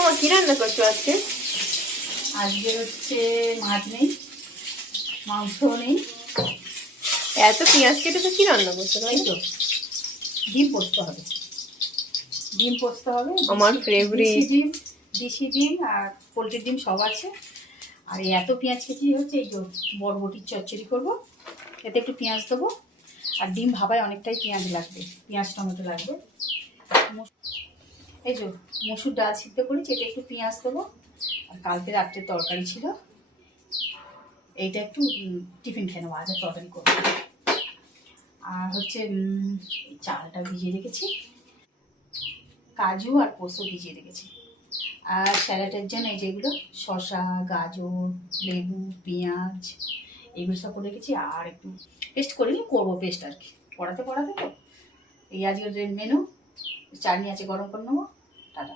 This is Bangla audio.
আমার কি রান্না করছো আজকে? আজকে হচ্ছে মাছ নেই, মাংসও নেই। এত পেঁয়াজ কেটে তো কি রান্না করছো? তাই তো ডিম পোস্ত হবে, ডিম পোস্ত হবে। আমার ফেভারিট। দেশি ডিম আর পোলট্রির ডিম সব আছে। আর এই এত পেঁয়াজ কেটে হচ্ছে এই যে বরবটির চচ্চড়ি করবো, এতে একটু পেঁয়াজ দেবো। আর ডিম ভাবায় অনেকটাই পেঁয়াজ লাগবে, পেঁয়াজ টমেটো লাগবে। এই যে মসুর ডাল সিদ্ধ করেছি, এটা একটু পেঁয়াজ দেবো। আর কালকে রাত্রে তরকারি ছিল, এইটা একটু টিফিন খেয়ে নেবো, আজ তরকারি করবো। আর হচ্ছে চালটা ভিজিয়ে রেখেছি, কাজু আর পোস্ত ভিজিয়ে রেখেছি। আর স্যালাডের জন্য এই যেগুলো শসা, গাজর, লেবু, পেঁয়াজ এইগুলো সব করে রেখেছি। আর একটু পেস্ট করিনি, করবো পেস্ট আর কি, পড়াতে তো। এই আজকের মেনু। চাটনি আছে, গরম করে নেবো। টাটা।